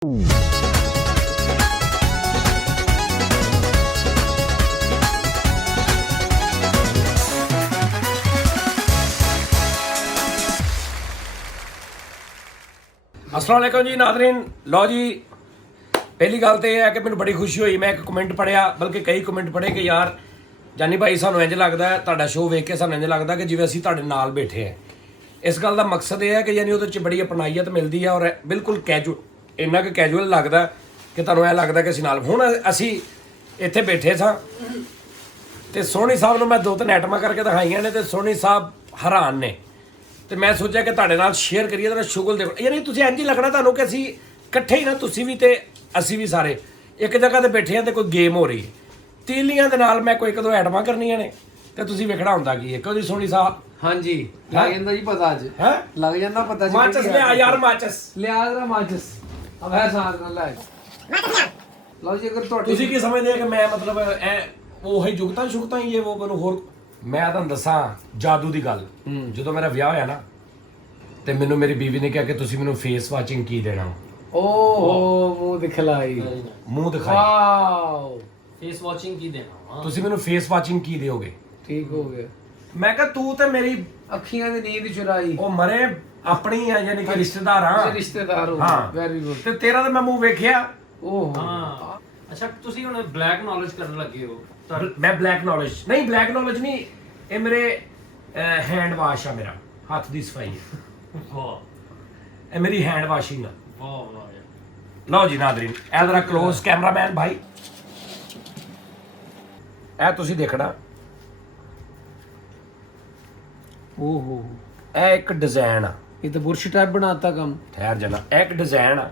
अस्सलाम वालेकुम जी नाज़रीन। लो जी, पहली गल तो यह है कि मैं बड़ी खुशी हुई, मैं एक कमेंट पढ़िया, बल्कि कई कमेंट पढ़े कि यार जानी भाई सानू इंज लगता है तुहाडा शो वेख के सानू इंज लगता कि जिवें असीं तुहाडे नाल बैठे हैं। इस गल का मकसद यह है कि यानी उहदे च बड़ी अपनाईयत मिलती है और बिल्कुल कैजुअल, इन्ना कि कैजुअल लगता कि तुहानू ऐ लगता कि असीं नाल। हुण असीं इत्थे बैठे सां ते सोहनी साहब नूं मैं 2-3 आइटमां करके दिखाईआं ने ते सोहनी साहब हैरान ने, तो मैं सोचा कि तुहाडे नाल शेयर करिए तो शुगल देखो, यानी तुसीं इंज ही लगना तुहानू कि असीं इकट्ठे ही ना, तुसीं भी ते असीं भी सारे एक जगह ते बैठे हैं तो कोई गेम हो रही है। तीलियां दे नाल मैं कोई 1-2 आइटमां करनियां ने ते तुसीं वेखਣਾ ਹੁੰਦਾ ਕੀ ਹੈ। ਕਿਉਂ ਜੀ ਸੋਹਣੀ ਸਾਹਿਬ? हाँ जी, लग जाता जी पता आज हैं लग जाता पता जी। माचिस ले आ यार, माचिस लिया जरा माचिस अब है साथ ना लाए। लो जी अगर ਤੁਹਾਡੀ ਤੁਸੀਂ ਕੀ ਸਮਝਦੇ ਆ ਕਿ ਮੈਂ ਮਤਲਬ ਐ ਉਹ ਹੀ ਜੁਗਤਾਂ ਸ਼ੁਗਤਾਂ ਹੀ ਇਹ ਉਹ ਮੈਨੂੰ ਹੋਰ ਮੈਂ ਤੁਹਾਨੂੰ ਦੱਸਾਂ ਜਾਦੂ ਦੀ ਗੱਲ। ਜਦੋਂ ਮੇਰਾ ਵਿਆਹ ਹੋਇਆ ਨਾ ਤੇ ਮੈਨੂੰ ਮੇਰੀ ਬੀਵੀ ਨੇ ਕਿਹਾ ਕਿ ਤੁਸੀਂ ਮੈਨੂੰ ਫੇਸ ਵਾਚਿੰਗ ਕੀ ਦੇਣਾ। ओहो मुंह दिखलाई, ਮੂੰਹ ਦਿਖਾਈ, वाओ फेस वाचिंग की देना। ਤੁਸੀਂ ਮੈਨੂੰ ਫੇਸ ਵਾਚਿੰਗ ਕੀ ਦਿਓਗੇ। ठीक हो गया। ਮੈਂ ਕਿਹਾ ਤੂੰ ਤੇ ਮੇਰੀ अखियां दी नींद चुराई, ਉਹ ਮਰੇ ਆਪਣੀ ਆ, ਯਾਨੀ ਕਿ ਰਿਸ਼ਤੇਦਾਰ ਆ। तुझे रिश्तेदार हो हाँ। Very good. ਤੇ ਤੇਰਾ ਤਾਂ ਮੈਂ ਮੂੰਹ ਵੇਖਿਆ। ओहो हाँ अच्छा, ਤੁਸੀਂ ਹੁਣ ਬਲੈਕ ਨੌਲੇਜ ਕਰਨ ਲੱਗੇ ਹੋ। ਮੈਂ ਬਲੈਕ ਨੌਲੇਜ ਨਹੀਂ, ਬਲੈਕ ਨੌਲੇਜ ਨਹੀਂ, ਇਹ ਮੇਰੇ ਹੈਂਡ ਵਾਸ਼ ਆ, ਮੇਰਾ ਹੱਥ ਦੀ ਸਫਾਈ ਹੈ, ਵਾਹ ਇਹ ਮੇਰੀ ਹੈਂਡ ਵਾਸ਼ਿੰਗ ਆ। ਵਾਹ ਵਾਹ। ਲਓ ਜੀ ਨਾਜ਼ਰੀਨ, ਇਹ ਜ਼ਰਾ ক্লোਜ਼ ਕੈਮਰਾਮੈਨ ਭਾਈ, ਇਹ ਤੁਸੀਂ ਦੇਖਣਾ, ओहो ਇਹ ਇੱਕ ਡਿਜ਼ਾਈਨ ਆ। ये तो बुरश टाइप बनाता कम। ਠਹਿਰ ਜਾਣਾ, ਇਹ ਇੱਕ ਡਿਜ਼ਾਈਨ ਆ,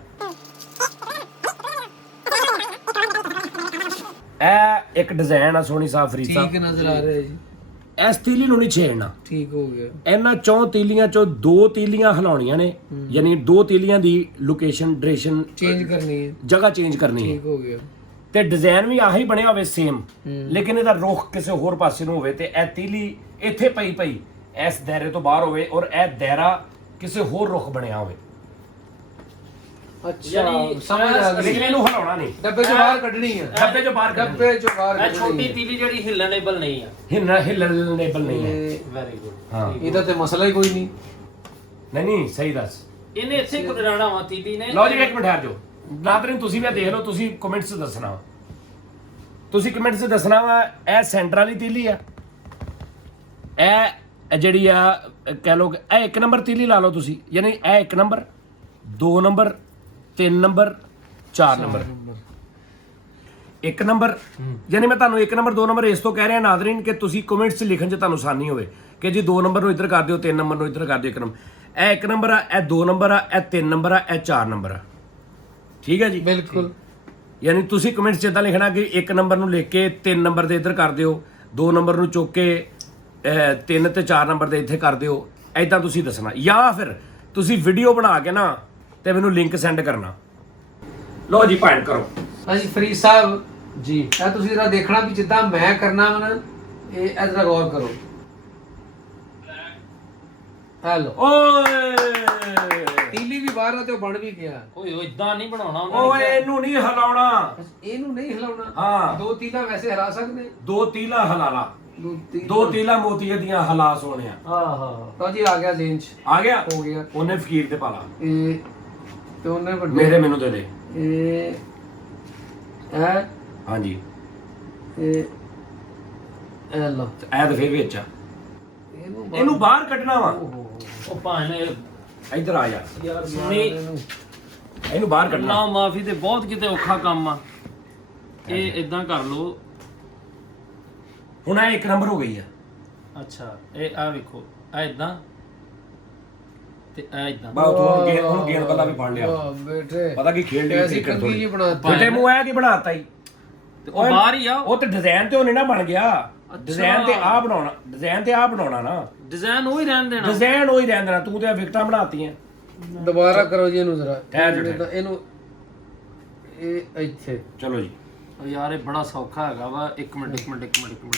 ਇਹ ਇੱਕ ਡਿਜ਼ਾਈਨ ਆ ਸੋਹਣੀ ਸਾਹਿਬ ਫਰੀਦ ठीक ਸਾਹਿਬ। नजर आ रहा है जी, ਇਸ ਤੀਲੀ ਨੂੰ ਨਹੀਂ ਛੇੜਨਾ। ठीक हो गया। ਇਹਨਾਂ ਚੋਂ ਤੀਲੀਆਂ ਚੋਂ 2 ਤੀਲੀਆਂ ਹਿਲਾਉਣੀਆਂ ਨੇ, ਯਾਨੀ 2 ਤੀਲੀਆਂ ਦੀ ਲੋਕੇਸ਼ਨ ਡਿਊਰੇਸ਼ਨ चेंज करनी है, ਜਗ੍ਹਾ ਚੇਂਜ ਕਰਨੀ ਹੈ ठीक हो गया। ਤੇ ਡਿਜ਼ਾਈਨ ਵੀ ਆਹੀ ਬਣਿਆ ਹੋਵੇ ਸੇਮ, ਲੇਕਿਨ ਇਹਦਾ ਰੁਖ ਕਿਸੇ ਹੋਰ ਪਾਸੇ ਨੂੰ ਹੋਵੇ ਤੇ ਇਹ ਤੀਲੀ ਇੱਥੇ ਪਈ ਪਈ ਇਸ ਦਾਇਰੇ ਤੋਂ ਬਾਹਰ ਹੋਵੇ ਔਰ ਇਹ ਦਾਇਰਾ ਕਿਸੇ ਹੋਰ ਰੁਖ ਬਣਿਆ ਹੋਵੇ। अच्छा यानी समझ आ गई। ਲੇਕਿਨ ਇਹਨੂੰ ਹਿਲਾਉਣਾ ਨਹੀਂ, डब्बे चो बाहर कढ़नी है, ਡੱਬੇ ਚੋਂ ਬਾਹਰ ਕੱਢਣੀ। डब्बे चो बाहर ਇਹ कढ़नी ਛੋਟੀ है। ਤੀਲੀ ਜਿਹੜੀ ਹਿੱਲਣੇਬਲ ਨਹੀਂ ਆ। ਹਿੱਲਣੇਬਲ ਨਹੀਂ ਹੈ। ये- ਵੈਰੀ ਗੁੱਡ। ਹਾਂ ਇਹਦਾ ਤੇ ਮਸਲਾ ਹੀ ਕੋਈ ਨਹੀਂ। ਨਹੀਂ ਨਹੀਂ ਸਹੀ ਦੱਸ। ਇਹਨੇ ਇੱਥੇ ਕੁ ਰਹਿਣਾ ਵਾ ਤੀਲੀ ਨੇ। ਲਓ ਜੀ ਇੱਕ ਮਿੰਟ ਠਹਿਰ ਜਾਓ ਨਾਜ਼ਰੀਨ, ਤੁਸੀਂ ਵੀ ਦੇਖ ਲਓ, ਤੁਸੀਂ ਕਮੈਂਟਸ ਦੱਸਣਾ, ਤੁਸੀਂ ਕਮੈਂਟਸ ਦੱਸਣਾ ਵਾ ਇਹ ਸੈਂਟਰ ਵਾਲੀ ਤੀਲੀ ਆ, ਇਹ ਜਿਹੜੀ ਆ ਕਹਿ ਲਓ ਕਿ ਇਹ 1 ਨੰਬਰ ਤੀਲੀ ਲਾ ਲਓ ਤੁਸੀਂ, ਯਾਨੀ ਇਹ 1 number 2 number 3 number 4 number 1 number, ਯਾਨੀ ਮੈਂ ਤੁਹਾਨੂੰ 1 ਨੰਬਰ 2 ਨੰਬਰ ਇਸ ਤੋਂ ਕਹਿ ਰਿਹਾ ਨਾਜ਼ਰੀਨ ਕਿ ਤੁਸੀਂ ਕਮੈਂਟਸ ਲਿਖਣ 'ਚ ਤੁਹਾਨੂੰ ਆਸਾਨੀ ਹੋਵੇ ਕਿ ਜੀ 2 ਨੰਬਰ ਨੂੰ ਇੱਧਰ ਕਰ ਦਿਓ, 3 ਨੰਬਰ ਨੂੰ ਇੱਧਰ ਕਰ ਦਿਓ, 1 ਨੰਬਰ, ਇਹ 1 ਨੰਬਰ ਆ, ਇਹ 2 ਨੰਬਰ ਆ, ਇਹ 3 ਨੰਬਰ ਆ, ਇਹ 4 ਨੰਬਰ ਆ। ਠੀਕ ਹੈ ਜੀ, ਬਿਲਕੁਲ। ਯਾਨੀ ਤੁਸੀਂ ਕਮੈਂਟਸ 'ਚ ਇੱਦਾਂ ਲਿਖਣਾ ਕਿ 1 ਨੰਬਰ ਨੂੰ ਲਿਖ ਕੇ 3 ਨੰਬਰ ਦੇ ਇੱਧਰ ਕਰ ਦਿਓ, 2 ਨੰਬਰ ਨੂੰ ਚੁੱਕ ਕੇ 3 ਤੇ 4 ਨੰਬਰ ਦੇ ਇੱਥੇ ਕਰ ਦਿਓ, ਐਦਾਂ ਤੁਸੀਂ ਦੱਸਣਾ। ਜਾਂ ਫਿਰ ਤੁਸੀਂ ਵੀਡੀਓ ਬਣਾ ਕੇ ਨਾ ਤੇ ਮੈਨੂੰ ਲਿੰਕ ਸੈਂਡ ਕਰਨਾ। ਲਓ ਜੀ ਪੁਆਇੰਟ ਕਰੋ। ਹਾਂਜੀ ਫਰੀਦ ਸਾਹਿਬ, ਜੀ ਇਹ ਤੁਸੀਂ ਜਰਾ ਦੇਖਣਾ ਵੀ ਜਿੱਦਾਂ ਮੈਂ ਕਰਨਾ ਵਾ ਨਾ, ਇਹ ਇਧਰ ਗੌਰ ਕਰੋ। ਹੈਲੋ, ਓਏ ਤੀਲੀ ਵੀ ਬਾਹਰ ਆ ਤੇ ਉਹ ਬਣ ਵੀ ਗਿਆ। ਓਏ ਓਏ ਇਦਾਂ ਨਹੀਂ ਬਣਾਉਣਾ ਉਹਨਾਂ ਓਏ ਇਹਨੂੰ ਨਹੀਂ ਹਿਲਾਉਣਾ। ਇਹਨੂੰ ਨਹੀਂ ਹਿਲਾਉਣਾ। ਹਾਂ। 2 ਤੀਲਾ ਵੈਸੇ ਹਿਲਾ ਸਕਦੇ। 2 ਤੀਲਾ ਹਲਾਲਾ, 2 2 ਤੀਲਾ ਮੋਤੀਆਂ ਦੀਆਂ ਹਲਾ ਸੋਹਣਿਆ। ਆਹਾ ਤਾਂ ਜੀ ਆ ਗਿਆ ਰੇਂਜ, ਆ ਗਿਆ, ਹੋ ਗਿਆ। ਉਹਨੇ ਫਕੀਰ ਤੇ ਪਾ ਲਾ, ਇਹ ਤੇ ਉਹਨੇ ਵੱਡੇ ਮੇਰੇ ਮੈਨੂੰ ਦੇ ਦੇ। ਇਹ ਇਹ ਹਾਂਜੀ ਇਹ ਇਹ ਲਓ, ਐ ਤਾਂ ਫਿਰ ਵਿੱਚ ਆ, ਇਹਨੂੰ ਇਹਨੂੰ ਬਾਹਰ ਕੱਢਣਾ ਵਾ। ਓਹੋ ਉਹ ਭਾਣੇ ਇੱਧਰ ਆ ਜਾ, ਯਾਰ ਨਹੀਂ ਇਹਨੂੰ ਬਾਹਰ ਕੱਢਣਾ। ਨਾ ਮਾਫੀ ਤੇ ਬਹੁਤ ਕਿਤੇ ਔਖਾ ਕੰਮ ਆ। ਇਹ ਇਦਾਂ ਕਰ ਲਓ। ਹੁਣ ਇਹ 1 ਨੰਬਰ ਹੋ ਗਈ ਆ। ਅੱਛਾ ਇਹ ਆ ਵੇਖੋ, ਆ ਇਦਾਂ ਤੇ ਆ ਇਦਾਂ। ਬਾਉ ਤੂੰ ਹੁਣ ਗੇਂਦ ਬੱਲਾ ਵੀ ਫੜ ਲਿਆ। ਵਾਹ ਬੇਟੇ, ਪਤਾ ਕੀ ਖੇਡ ਲਈ ਐਸੀ ਕ੍ਰਿਕਟ ਕੰਗੀ ਥੋੜੀ ਜੀ ਬਣਾਤੀ। ਬੇਟੇ ਮੂੰਹ ਐ ਕੀ ਬਣਾਤਾ ਹੀ। ਤੇ ਉਹ ਬਾਹਰ ਹੀ ਆ। ਉਹ ਤੇ ਡਿਜ਼ਾਈਨ ਤੇ ਉਹ ਨਹੀਂ ਨਾ ਬਣ ਗਿਆ। ਡਿਜ਼ਾਈਨ ਤੇ ਆ ਬਣਾਉਣਾ, ਡਿਜ਼ਾਈਨ ਤੇ ਆ ਬਣਾਉਣਾ ਨਾ, ਡਿਜ਼ਾਈਨ ਉਹ ਹੀ ਰਹਿਣ ਦੇਣਾ। ਡਿਜ਼ਾਈਨ ਉਹ ਹੀ ਰਹਿਣ ਦੇਣਾ। ਤੂੰ ਤੇ ਵਿਕਟਾਂ ਬਣਾਤੀਆਂ। ਦੁਬਾਰਾ ਕਰੋ ਜੀ ਇਹਨੂੰ ਜ਼ਰਾ। ਠਹਿਰ ਜਾ, ਠਹਿਰ। ਇਹਨੂੰ ਇਹ ਇੱਥੇ ਚਲੋ ਜੀ, ਉਹ ਯਾਰ ਇਹ ਬੜਾ ਸੌਖਾ ਹੈਗਾ ਵਾ। 1 ਮਿੰਟ 1 ਮਿੰਟ 1 ਮਿੰਟ 1 ਮਿੰਟ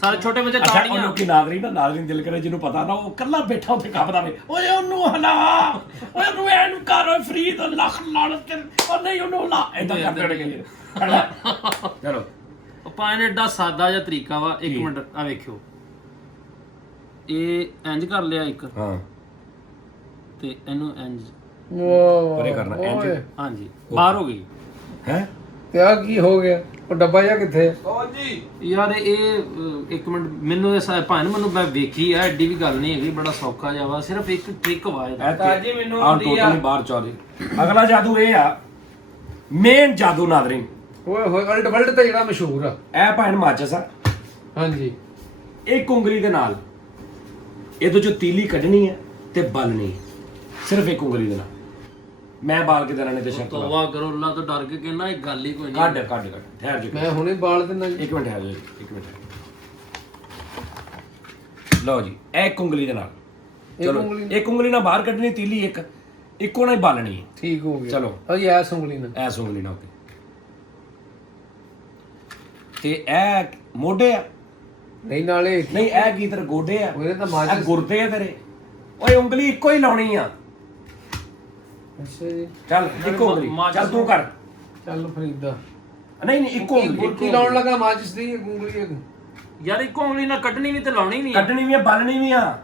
ਸਾਰੇ ਛੋਟੇ ਬੱਚੇ ਅੱਛਾ ਉਹ ਤਾੜੀਆਂ ਲੋਕੀ ਨਾਜ਼ਰੀਨ ਦਿਲ ਕਰੇ ਜਿਹਨੂੰ ਪਤਾ ਨਾ ਉਹ ਕੱਲਾ ਬੈਠਾ ਉੱਥੇ ਕੰਬਦਾ ਵੇ ਓਏ ਉਹਨੂੰ ਹਲਾ ਓਏ ਉਹਨੂੰ ਐਨੂੰ ਕਰ ਫਰੀ ਦਾ ਲੱਖ ਲਾਣ ਤੇ ਉਹ ਨਹੀਂ ਉਹਨੂੰ ਹਲਾ ਏਦਾਂ ਕਰਦੇ ਰਹਿਣਗੇ ਚਲੋ ਉਹ ਪਾਏ ਨੇ ਏਡਾ ਸਾਦਾ ਜਿਹਾ ਤਰੀਕਾ ਵਾ। ਇੱਕ ਮਿੰਟ ਆ ਵੇਖਿਓ, ਇਹ ਇੰਜ ਕਰ ਲਿਆ ਇੱਕ ਹਾਂ ਤੇ ਇਹਨੂੰ ਇੰਜ ਪਰੇ ਕਰਨਾ ਇੰਜ ਹਾਂਜੀ ਬਾਹਰ ਹੋ ਗਈ ਹੈ। ਤੇ ਆ ਕੀ ਹੋ ਗਿਆ? ਉਹ ਡੱਬਾ ਜਿਹਾ ਕਿੱਥੇ? ਯਾਰ ਇਹ ਇੱਕ ਮਿੰਟ ਮੈਨੂੰ ਇਹ ਭਾਵੇਂ ਮੈਨੂੰ ਮੈਂ ਵੇਖੀ ਆ, ਐਡੀ ਵੀ ਗੱਲ ਨਹੀਂ ਹੈਗੀ, ਬੜਾ ਸੌਖਾ ਜਿਹਾ ਵਾ, ਸਿਰਫ ਇੱਕ ਟ੍ਰਿਕ ਵਾ ਇਹਦਾ। ਤਾਜੀ ਮੈਨੂੰ ਆਉਂਦੀ ਆ ਬਾਹਰ ਚੌਰੀ। ਅਗਲਾ ਜਾਦੂ ਇਹ ਆ ਮੇਨ ਜਾਦੂ ਨਾਜ਼ਰੀਨ, ਓਏ ਹੋਏ ਅਲਟ ਵਰਲਡ ਤੇ ਜਿਹੜਾ ਮਸ਼ਹੂਰ ਆ। ਇਹ ਭਾਣ ਮਾਚਸ ਆ, ਹਾਂਜੀ ਇੱਕ ਉਂਗਲੀ ਦੇ ਨਾਲ ਇਹਦੇ ਚੋਂ ਤੀਲੀ ਕੱਢਣੀ ਹੈ ਤੇ ਬਲਣੀ ਸਿਰਫ ਇੱਕ ਉਂਗਲੀ ਦੇ ਨਾਲ। ਮੈਂ ਬਾਲ ਕੇ ਦੇਣਾ ਨੇ ਤੇ ਸ਼ਰਤ ਲਾ ਤੌਬਾ ਕਰੋ ਅੱਲਾ ਤੋਂ ਡਰ ਕੇ ਕਹਿੰਦਾ ਇਹ ਗੱਲ ਹੀ ਕੋਈ ਨਹੀਂ। ਕੱਢ ਠਹਿਰ ਜੀ ਮੈਂ ਹੁਣੇ ਬਾਲ ਦਿੰਦਾ ਜੀ। ਇੱਕ ਮਿੰਟ ਠਹਿਰ ਜੀ ਇੱਕ ਮਿੰਟ। ਲਓ ਜੀ ਇਹ ਇੱਕ ਉਂਗਲੀ ਦੇ ਨਾਲ ਚਲੋ ਇੱਕ ਉਂਗਲੀ ਨਾਲ ਬਾਹਰ ਕੱਢਣੀ ਤੀਲੀ, ਇੱਕੋ ਨਾਲ ਹੀ ਬਾਲਣੀ ਹੈ। ਠੀਕ ਹੋ ਗਿਆ ਚਲੋ ਅਜੀ ਐਸ ਉਂਗਲੀ ਨਾਲ ਐਸ ਉਂਗਲੀ ਨਾਲ ਤੇ ਇਹ ਮੋਢੇ ਆ ਨਹੀਂ ਨਾਲੇ ਨਹੀਂ ਇਹ ਕੀ ਤੇਰੇ ਗੋਡੇ ਆ, ਉਹਦੇ ਤਾਂ ਇਹ ਮਾਚਸ। ਗੁਰਦੇ ਆ ਤੇਰੇ। ਓਏ ਉਂਗਲੀ ਇੱਕੋ ਹੀ ਲਾਉਣੀ ਆ। ਅੱਛਾ ਜੀ ਚੱਲ ਇੱਕੋ ਉਂਗਲੀ ਚੱਲ ਤੂੰ ਕਰ। ਚੱਲ ਫਰੀਦਾ ਨਹੀਂ ਇੱਕੋ ਉਂਗਲੀ ਗੁਰਕੀ ਲਾਉਣ ਲੱਗਾ ਮਾਚਿਸ ਦੀ ਇੱਕ ਉਂਗਲੀ ਇੱਕ। ਯਾਰ ਇੱਕੋ ਉਂਗਲੀ ਨਾਲ ਕੱਢਣੀ ਵੀ ਤੇ ਲਾਉਣੀ ਵੀ ਆ। ਕੱਢਣੀ ਵੀ ਆ ਬਾਲਣੀ ਵੀ ਆ।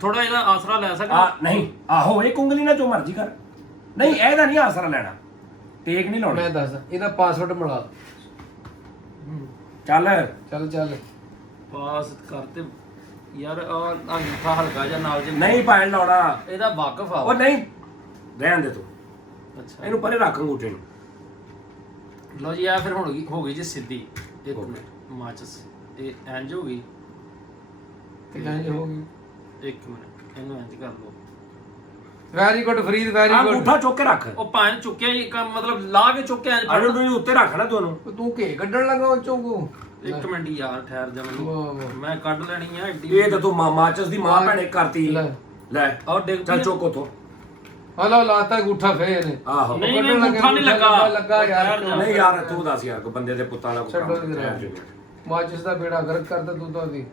ਥੋੜਾ ਇਹਦਾ ਆਸਰਾ ਲੈ ਸਕਦਾ। ਆ ਨਹੀਂ ਆਹੋ ਇੱਕ ਉਂਗਲੀ ਨਾਲ ਜੋ ਮਰਜ਼ੀ ਕਰ। ਨਹੀਂ ਇਹਦਾ ਨਹੀਂ ਆਸਰਾ ਲੈਣਾ, ਟੇਕ ਨਹੀਂ ਲਾਉਣਾ। ਮੈਂ ਦੱਸਦਾ ਇਹਦਾ ਪਾਸਵਰਡ ਮਿਲਾ। ਚੱਲ ਚੱਲ ਪਾਸ ਕਰਤੇ ਯਾਰ ਆ ਅੰਗੂਠਾ ਹਲਕਾ ਜਿਹਾ ਨਾਲ ਜੇ ਨਹੀਂ ਪਾਣ ਲਾਉਣਾ। ਇਹਦਾ ਵਾਕਫ ਆ ਉਹ ਨਹੀਂ ਰਹਿਣ ਦੇ ਤੂੰ, ਅੱਛਾ ਇਹਨੂੰ ਪਰੇ ਰੱਖ ਅੰਗੂਠੇ ਨੂੰ। ਲਓ ਜੀ ਆ ਫਿਰ ਹੋ ਗਈ ਜੀ ਸਿੱਧੀ। ਇੱਕ ਮਿੰਟ ਮਾਚਸ ਇਹ ਇੰਜ ਹੋ ਗਈ ਤੇ ਕਹਿੰਜ ਹੋ ਗਈ। ਇੱਕ ਮਿੰਟ ਇਹਨੂੰ ਇੰਜ ਕਰ ਲਓ। Very good Farid very good. ਅੰਗੂਠਾ ਚੁੱਕ ਕੇ ਰੱਖ। ਉਹ ਭਾਂ ਚੁੱਕਿਆ ਹੀ ਕੰਮ ਮਤਲਬ ਲਾ ਕੇ ਚੁੱਕਿਆ ਇੰਜ ਅਰੇ ਤੂੰ ਉੱਤੇ ਰੱਖ ਲੈ ਤੁਹਾਨੂੰ। ਤੂੰ ਘੇ ਕੱਢਣ ਲੱਗਾ ਉਹ ਚੋਂ ਕੋ। ਇੱਕ ਮਿੰਟ ਯਾਰ ਠਹਿਰ ਜਾ ਮੈਨੂੰ, ਮੈਂ ਕੱਢ ਲੈਣੀ ਆ ਐਡੀ। ਇਹ ਤਾਂ ਤੂੰ ਮਾਚਸ ਦੀ ਮਾਂ ਭੈਣੇ ਕਰਤੀ। ਲੈ ਔਰ ਦੇਖ ਚੱਲ ਚੁੱਕ ਉਥੋਂ। ਹਲੋ ਲਾਤਾ ਅੰਗੂਠਾ ਫੇਰ ਨੇ। ਆਹੋ ਨਹੀਂ ਅੰਗੂਠਾ ਨਹੀਂ ਲੱਗਾ ਯਾਰ। ਨਹੀਂ ਯਾਰ ਤੂੰ ਦੱਸ ਯਾਰ ਕੋ ਬੰਦੇ ਦੇ ਪੁੱਤਾਂ ਦਾ ਛੱਡੋ ਇਹਦੇ ਮਾਚਿਸ ਦਾ ਬੇੜਾ ਗਰਕ ਕਰਦਾ ਤੂੰ ਤਾਂ ਦੀ।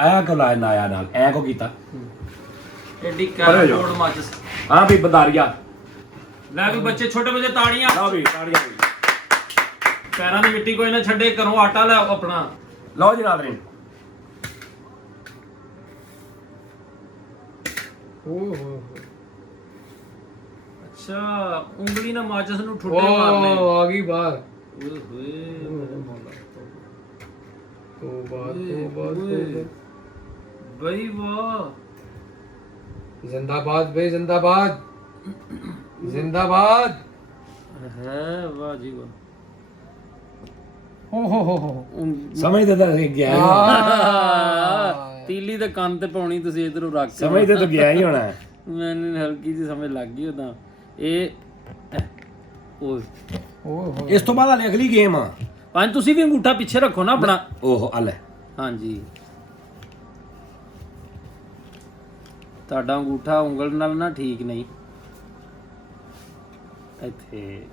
ਆਇਆ ਕੋ ਲਾਇਆ ਨਾਇਆ ਨਾਲ ਐ ਕੋ ਕੀਤਾ ਐਡੀ ਕੈਰਬੋਰਡ ਮਾਚਸ। ਹਾਂ ਵੀ ਬੰਦਾਰੀਆ ਲੈ ਵੀ ਬੱਚੇ ਛੋਟੇ ਬੱਚੇ ਤਾੜੀਆਂ। ਲਓ ਵੀ ਤਾੜੀਆਂ ਵੀ। ਪੈਰਾਂ ਦੀ ਮਿੱਟੀ ਕੋਈ ਨਾ ਛੱਡੇ, ਘਰੋਂ ਆਟਾ ਲੈ ਆਪਣਾ। ਲਓ ਜੀ ਨਾਜ਼ਰੀਨ ਓਹ ਅੱਛਾ ਉਂਗਲੀ ਨਾਲ ਮਾਚਸ ਨੂੰ ਠੁੱਡੇ ਮਾਰਨੇ। ਓ ਆ ਗਈ ਬਾਹਰ। ਓਏ ਹੋਏ ਤੋਬਾ ਬਈ ਵਾਹ। ਜ਼ਿੰਦਾਬਾਦ ਬੇ ਜ਼ਿੰਦਾਬਾਦ ਜ਼ਿੰਦਾਬਾਦ। ਹੈ ਵਾਹ ਜੀ ਵਾਹ। ਹੋ ਸਮਝਦੇ ਤਾਂ ਗਿਆ ਤੀਲੀ ਦੇ ਕੰਨ ਤੇ ਪਾਉਣੀ ਤੁਸੀਂ ਇਧਰੋਂ ਰੱਖ ਕੇ। ਸਮਝਦੇ ਤਾਂ ਗਿਆ ਹੀ ਹੋਣਾ। ਮੈਨੂੰ ਹਲਕੀ ਜੀ ਸਮਝ ਲੱਗ ਗਈ ਉਦਾਂ। ਇਹ ਓਏ ਓਹ ਇਸ ਤੋਂ ਬਾਅਦ ਹਲੇ ਅਗਲੀ ਗੇਮ ਆ। ਪੰਜ ਤੁਸੀਂ ਵੀ ਅੰਗੂਠਾ ਪਿੱਛੇ ਰੱਖੋ ਨਾ ਆਪਣਾ। ਓਹ ਆ ਲੈ ਹਾਂਜੀ ਤੁਹਾਡਾ ਅੰਗੂਠਾ ਉਂਗਲ ਨਾਲ ਨਾ ਠੀਕ ਨਹੀਂ। ਇੱਥੇ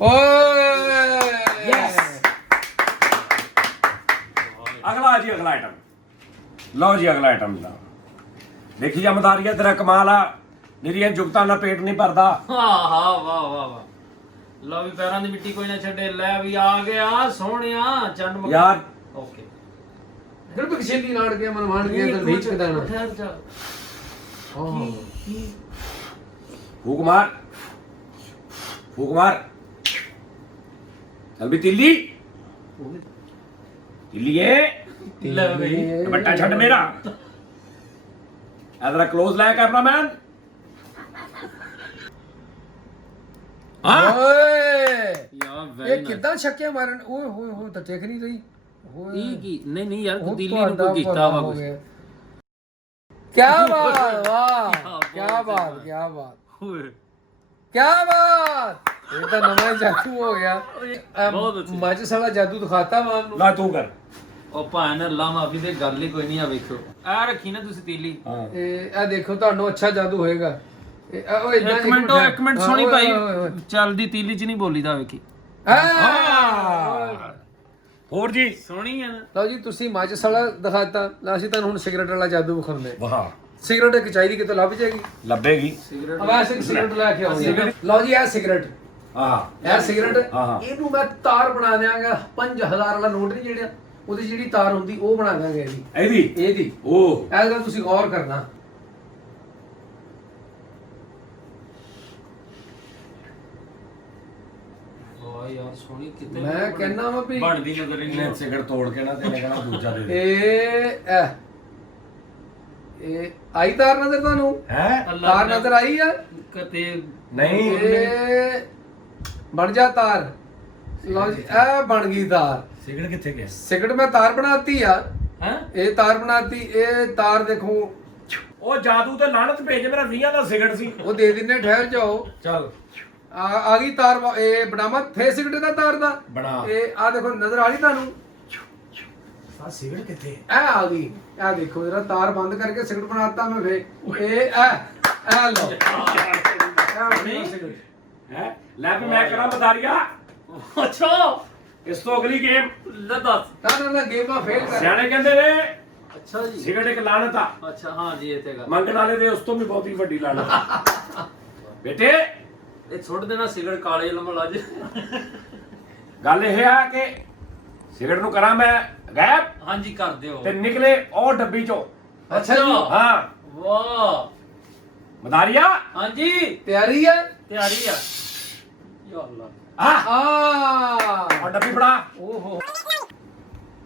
ਓਏ ਯੈਸ। ਅਗਲਾ ਜੀ ਅਗਲਾ ਆਈਟਮ ਲਓ ਜੀ ਅਗਲਾ ਆਈਟਮ ਦਾ ਦੇਖੀ ਜਮਦਾਰੀਆ ਤੇਰਾ ਕਮਾਲ ਆ। ਨਿਰੀਆਂ ਜੁਗਤਾਂ ਨਾਲ ਪੇਟ ਨਹੀਂ ਭਰਦਾ। ਹਾਂ ਵਾਹ ਵਾਹ। ਲਓ ਵੀ ਪੈਰਾਂ ਦੀ ਮਿੱਟੀ ਕੋਈ ਨਾ ਛੱਡੇ। ਲੈ ਵੀ ਆ ਗਿਆ ਸੋਹਣਿਆ ਚੰਡ ਮਗਾ ਯਾਰ ਓਕੇ। ਫਿਰ ਬਖਸ਼ੇਲੀ ਨਾੜ ਕੇ ਮਨ ਮਾਣ ਕੇ ਅੰਦਰ ਰੀਚ ਕਦਾਣਾ। ਠਹਿਰ ਜਾ। ਫੂਕ ਮਾਰ ਚੱਲ ਵੀ ਤਿੱਲੀ ਤਿੱਲੀਏ ਲੈ ਬਈ ਦੁਪੱਟਾ ਛੱਡ ਮੇਰਾ। ਇਧਰ ক্লোਜ਼ ਲੈ ਕੈਮਰਾਮੈਨ। ਓਏ ਯਾ ਇਹ ਵੈਰੀ ਕਿੱਦਾਂ ਛੱਕੇ ਮਾਰਨ। ਓਏ ਹੋਏ ਹੋਏ ਤਾਂ ਟੇਕ ਨਹੀਂ ਰਹੀ। ਇਹ ਕੀ ਨਹੀਂ ਯਾਰ ਉਹ ਦਿੱਲੀ ਨੂੰ ਕੋਈ ਕੀਤਾ ਵਾ ਕੁਝ। ਕੀ ਬਾਤ ਵਾਹ ਕੀ ਬਾਤ ਓਏ ਕੀ ਬਾਤ। ਇਹ ਤਾਂ ਨਵਾਂ ਜਾਦੂ ਹੋ ਗਿਆ। ਬਹੁਤ ਅੱਛਾ। ਮਾਚਿਸ ਵਾਲਾ ਜਾਦੂ ਦਿਖਾਤਾ ਮਾਨ ਨੂੰ। ਲਾ ਤੂੰ ਕਰ ਉਹ ਭਾਣ ਅੱਲਾ ਮਾਫੀ ਤੇ ਗੱਲ ਹੀ ਕੋਈ ਨਹੀਂ ਆ ਵੇਖੋ ਆ ਰੱਖੀ ਨਾ ਤੁਸੀਂ ਤੀਲੀ ਹਾਂ ਇਹ ਦੇਖੋ ਤੁਹਾਨੂੰ ਅੱਛਾ ਜਾਦੂ ਹੋਏਗਾ ਉਹ ਇਦਾਂ ਇੱਕ ਮਿੰਟ ਸੁਣੀ ਭਾਈ ਚੱਲਦੀ ਤੀਲੀ ਚ ਨਹੀਂ ਬੋਲੀਦਾ ਵੇਖੀ ਹੋਰ ਜੀ ਸੋਹਣੀ ਆ ਨਾ ਲਓ ਜੀ ਤੁਸੀਂ ਮਾਚਿਸ ਵਾਲਾ ਦਿਖਾਤਾ ਅਸੀਂ ਤੁਹਾਨੂੰ ਹੁਣ ਸਿਗਰਟ ਵਾਲਾ ਜਾਦੂ ਵਿਖਾਉਂਦੇ ਵਾਹ ਸਿਗਰਟ ਇੱਕ ਚਾਹੀਦੀ ਕਿਤੇ ਲੱਭ ਜਾਏਗੀ ਲੱਭੇਗੀ ਆਵਾਜ਼ ਇੱਕ ਸਿਗਰਟ ਲੈ ਕੇ ਆਉਂਦੇ ਲਓ ਜੀ ਇਹ ਸਿਗਰਟ ਆਹ ਇਹ ਸਿਗਰਟ ਹਾਂ। ਇਹਨੂੰ ਮੈਂ ਤਾਰ ਬਣਾ ਦਿਆਂਗਾ 5000 ਵਾਲਾ ਨੋਟ ਨਹੀਂ ਜਿਹੜਾ ਉਹਦੀ ਜਿਹੜੀ ਤਾਰ ਹੁੰਦੀ ਉਹ ਬਣਾ ਦਾਂਗੇ ਇਹਦੀ ਉਹ ਇਹ ਗੱਲ ਤੁਸੀਂ ਗੌਰ ਕਰਨਾ ਵਾਹ ਯਾਰ ਸੋਹਣੀ ਕਿਤੇ ਮੈਂ ਕਹਿੰਦਾ ਵਾ ਵੀ ਬਣਦੀ ਨਜ਼ਰ ਹੀ ਨਹੀਂ ਸਿਗਰਟ ਤੋੜ ਕੇ ਨਾ ਤੇਨੇ ਕਹਿਣਾ ਦੂਜਾ ਦੇ ਦੇ ਇਹ ਆਈ ਤਾਰ ਨਜ਼ਰ ਤੁਹਾਨੂੰ ਹੈ ਤਾਰ ਨਜ਼ਰ ਆਈ ਆ ਕਤੇ ਨਹੀਂ ਇਹ ਬਣ ਜਾ ਤਾਰ ਲਓ ਜੀ ਇਹ ਬਣ ਗਈ ਤਾਰ ਸਿਗਰਟ ਕਿੱਥੇ ਗਿਆ ਸਿਗਰਟ ਮੈਂ ਤਾਰ ਬਣਾਤੀ ਆ ਹੈ ਇਹ ਤਾਰ ਬਣਾਤੀ ਇਹ ਤਾਰ ਦੇਖੋ ਉਹ ਜਾਦੂ ਤੇ ਲਾਣਤ ਭੇਜ ਮੇਰਾ 20 ਦਾ ਸਿਗਰਟ ਸੀ ਉਹ ਦੇ ਦਿੰਨੇ ਠਹਿਰ ਜਾਓ ਚੱਲ ਆ ਗਈ ਤਾਰ ਇਹ ਬਣਾਵਾ ਫੇ ਸਿਗਰਟ ਦਾ ਤਾਰ ਦਾ ਬਣਾ ਇਹ ਆ ਦੇਖੋ ਨਜ਼ਰ ਆ ਰਹੀ ਤੁਹਾਨੂੰ ਆ ਸਿਗਰਟ ਕਿੱਥੇ ਇਹ ਆ ਗਈ ਇਹ ਦੇਖੋ ਜਰਾ ਤਾਰ ਬੰਦ ਕਰਕੇ ਸਿਗਰਟ ਬਣਾਤਾ ਮੈਂ ਫੇ ਇਹ ਲਓ ਹੈ ਲੈ ਵੀ ਮੈਂ ਕਰਾਂ ਬਦਾਰੀਆ ਅੱਛਾ ਇਸ ਤੋਂ ਅਗਲੀ ਗੇਮ ਲੈ ਦੱਸ ਨਾ ਗੇਮਾਂ ਫੇਲ ਕਰ ਸਿਆਣੇ ਕਹਿੰਦੇ ਨੇ ਅੱਛਾ ਜੀ ਸਿਗਰਟ ਇੱਕ ਲਾਣਤ ਆ ਅੱਛਾ ਹਾਂ ਜੀ ਇਹ ਤੇ ਗੱਲ ਮੰਗਣ ਵਾਲੇ ਦੇ ਉਸ ਤੋਂ ਵੀ ਬਹੁਤੀ ਵੱਡੀ ਲਾਣਤ ਬੇਟੇ ਇਹ ਛੋੜ ਦੇਣਾ ਸਿਗਰਟ ਕਾਲੇ ਲੰਮਲ ਅੱਜ ਗੱਲ ਇਹ ਆ ਕਿ ਸਿਗਰਟ ਨੂੰ ਕਰਾਂ ਮੈਂ ਗਾਇਬ ਹਾਂਜੀ ਕਰ ਦਿਓ ਤੇ ਨਿਕਲੇ ਉਹ ਡੱਬੀ ਚੋਂ ਅੱਛਾ ਜੀ ਹਾਂ ਵਾਹ ਮਦਾਰੀਆ ਹਾਂਜੀ ਤਿਆਰੀ ਹੈ ਤਿਆਰੀ ਆ ਯਾ ਅੱਲਾ ਆ ਡੱਬੀ ਫੜਾ ਓਹੋ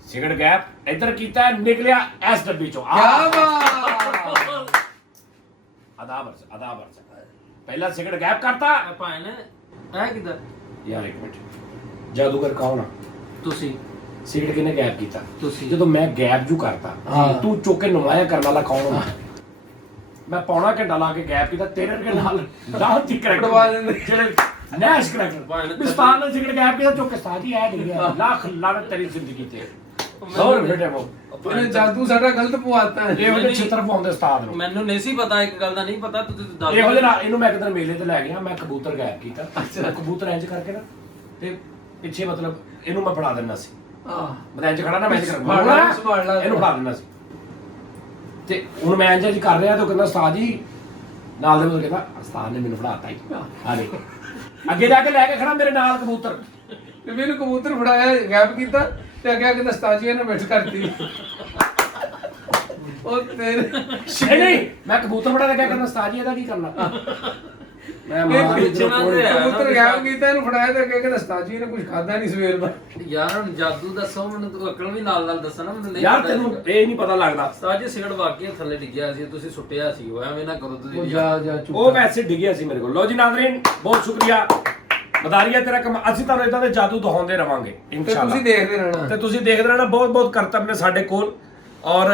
ਸਿਗਰਟ ਗਾਇਬ ਇੱਧਰ ਕੀਤਾ ਨਿਕਲਿਆ ਇਸ ਡੱਬੀ ਚੋਂ ਕਿਆ ਬਾਤ ਅਦਾ ਵਰਸ ਪਹਿਲਾ ਸਿਗਰਟ ਗਾਇਬ ਕਰਤਾ ਇਹ ਭਾਣ ਇਹ ਕਿਦਾਂ ਯਾਰ ਇੱਕ ਮਿੰਟ ਜਾਦੂਗਰ ਕੌਣ ਆ ਤੁਸੀਂ ਸਿਗਰਟ ਕਿਹਨੇ ਗਾਇਬ ਕੀਤਾ ਤੁਸੀਂ ਜਦੋਂ ਮੈਂ ਗਾਇਬ ਜੂ ਕਰਤਾ ਤੂੰ ਚੁੱਕ ਕੇ ਨੁਮਾਇਆ ਕਰਨ ਵਾਲਾ ਕੌਣ ਆ ਮੈਂ ਪੌਣਾ ਘੰਟਾ ਲਾ ਕੇ ਗਾਇਬ ਕੀਤਾ ਤੇਰੇ ਕੇ ਨਾਲ ਲਾਹਤ ਦੀ ਕਰੈਕਟਰ ਪੜਵਾ ਦਿੰਦੇ। ਜਿਹੜੇ ਨੈਸ਼ ਕਰੈਕਟਰ ਬਿਸਤਾਨ ਨੇ ਸਿਗਰਟ ਗਾਇਬ ਕੀਤਾ ਚੁੱਕ ਕੇ ਸਾਥੀ ਐ ਗਿਆ ਲੱਖ ਲਾਨਤ ਤੇਰੀ ਜ਼ਿੰਦਗੀ ਤੇ ਹੋਰ ਬੇਟੇ ਮੋ ਉਹਨੇ ਜਾਦੂ ਸਾਡਾ ਗਲਤ ਪਵਾਤਾ ਹੈ ਇਹੋ ਜਿਹੇ ਚਿੱਤਰ ਪਾਉਂਦੇ ਉਸਤਾਦ ਨੂੰ ਮੈਨੂੰ ਨਹੀਂ ਸੀ ਪਤਾ ਇੱਕ ਗੱਲ ਦਾ ਨਹੀਂ ਪਤਾ ਤੁਸੀਂ ਦੱਸ ਇਹੋ ਜਿਹਾ ਇਹਨੂੰ ਮੈਂ ਇੱਕ ਦਿਨ ਮੇਲੇ ਤੇ ਲੈ ਗਿਆ ਮੈਂ ਕਬੂਤਰ ਗਾਇਬ ਕੀਤਾ ਕਬੂਤਰ ਇੰਜ ਕਰਕੇ ਨਾ ਤੇ ਪਿੱਛੇ ਮਤਲਬ ਇਹਨੂੰ ਮੈਂ ਫੜਾ ਦਿੰਦਾ ਸੀ ਹਾਂ ਮੈਂ ਇੰਜ ਖੜਾ ਨਾ ਮੈਂ ਇੰਜ ਸੰਭਾਲ ਲਾ ਇਹਨੂੰ ਫੜਾ ਦਿੰਦਾ ਸੀ ਤੇ ਹੁਣ ਮੈਂ ਇੰਜ ਕਰ ਰਿਹਾ ਤੇ ਉਹ ਕਹਿੰਦਾ ਉਸਤਾਦ ਜੀ ਨਾਲ ਦੇ ਮੈਨੂੰ ਕਹਿੰਦਾ ਉਸਤਾਦ ਨੇ ਮੈਨੂੰ ਫੜਾਤਾ ਹੀ ਆ ਦੇਖ ਅੱਗੇ ਜਾ ਕੇ ਲੈ ਕੇ ਖੜਾ ਮੇਰੇ ਨਾਲ ਕਬੂਤਰ ਤੇ ਮੈਨੂੰ ਕਬੂਤਰ ਫੜਾਇਆ ਗਾਇਬ ਕੀਤਾ ਤੇ ਅੱਗੇ ਕਿ ਦਸਤਾਜੀ ਨੇ ਮਿਕਸ ਕਰਤੀ ਉਹ ਤੇਰੇ ਨਹੀਂ ਮੈਂ ਕਬੂਤਰ ਫੜਾ ਕੇ ਕਹਿੰਦਾ ਉਸਤਾਦ ਜੀ ਇਹਦਾ ਕੀ ਕਰਨਾ ਮੈਂ ਮਾਰ ਕਬੂਤਰ ਗਾਇਬ ਕੀਤਾ ਇਹਨੂੰ ਫੜਾਇਆ ਤੇ ਅੱਗੇ ਕਿ ਦਸਤਾਜੀ ਨੇ ਕੁਝ ਖਾਦਾ ਨਹੀਂ ਸਵੇਰ ਦਾ ਯਾਰ ਹੁਣ ਜਾਦੂ ਦੱਸੋ ਮੈਨੂੰ ਤੂੰ ਅਕਲ ਵੀ ਨਾਲ ਨਾਲ ਦੱਸਣਾ ਮੈਨੂੰ ਨਹੀਂ ਯਾਰ ਤੈਨੂੰ ਇਹ ਨਹੀਂ ਪਤਾ ਲੱਗਦਾ ਸਾਜੇ ਸਿਗਰਟ ਵਾਕਿਆ ਥੱਲੇ ਡਿੱਗਿਆ ਸੀ ਤੁਸੀਂ ਸੁੱਟਿਆ ਸੀ ਉਹ ਐਵੇਂ ਨਾ ਕਰੋ ਤੁਸੀਂ ਉਹ ਜਾ ਉਹ ਵੈਸੇ ਡਿੱਗਿਆ ਸੀ ਮੇਰੇ ਕੋਲ ਲੋ ਜੀ ਨਾਜ਼ਰੀਨ ਬਹੁਤ ਸ਼ੁਕਰੀਆ ਮਦਾਰੀਆ ਤੇਰਾ ਕੰਮ ਅਸੀਂ ਤੁਹਾਨੂੰ ਇਦਾਂ ਦੇ ਜਾਦੂ ਦਿਖਾਉਂਦੇ ਰਵਾਂਗੇ ਤੇ ਇਨਸ਼ਾਅੱਲਾ ਤੁਸੀਂ ਦੇਖਦੇ ਰਹਿਣਾ ਤੇ ਤੁਸੀਂ ਦੇਖਦੇ ਰਹਿਣਾ ਬਹੁਤ ਬਹੁਤ ਕਰਤਬ ਨੇ ਸਾਡੇ ਕੋਲ ਔਰ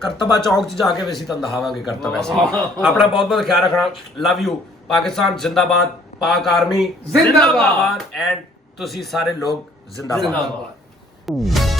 ਕਰਤਬਾ ਚੌਂਕ 'ਚ ਜਾ ਕੇ ਵੀ ਅਸੀਂ ਤੁਹਾਨੂੰ ਦਿਖਾਵਾਂਗੇ ਕਰਤਬ ਐਸੇ ਆਪਣਾ ਬਹੁਤ ਬਹੁਤ ਖਿਆਲ ਰੱਖਣਾ ਲਵ ਯੂ ਪਾਕਿਸਤਾਨ ਜ਼ਿੰਦਾਬਾਦ ਪਾਕ ਆਰਮੀ ਜ਼ਿੰਦਾਬਾਦ ਐਂਡ ਤੁਸੀਂ ਸਾਰੇ ਲੋਕ ਜ਼ਿੰਦਾਬਾਦ